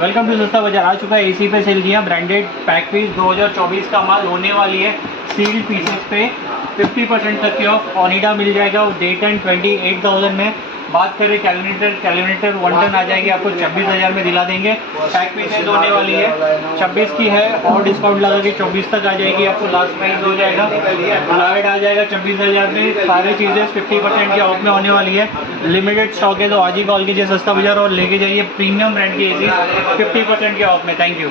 Welcome to सस्ता बाजार। आ चुका है एसी पे सेल किया ब्रांडेड पैक पीस 2024 का माल होने वाली है। सील्ड पीसेस पे 50% तक की ऑफ ओनिडा मिल जाएगा वो डे 10 28,000 में। बात करें कैलकुलेटर 1 टन आ जाएगी आपको 26,000 में दिला देंगे। पैक पीसेस होने वाली है 26 की है और डिस्काउंट लगा के 24 तक आ जाएगी आपको। लास्ट प्राइस हो जाएगा फ्लाइट आ जाएगा 26,000 में। सारी चीज़ें 50% की ऑफ में होने वाली है। लिमिटेड स्टॉक है तो आज ही कॉल कीजिए सस्ता बाजार और लेके जाइए प्रीमियम ब्रांड की एसी 50% के ऑफ में। Thank you.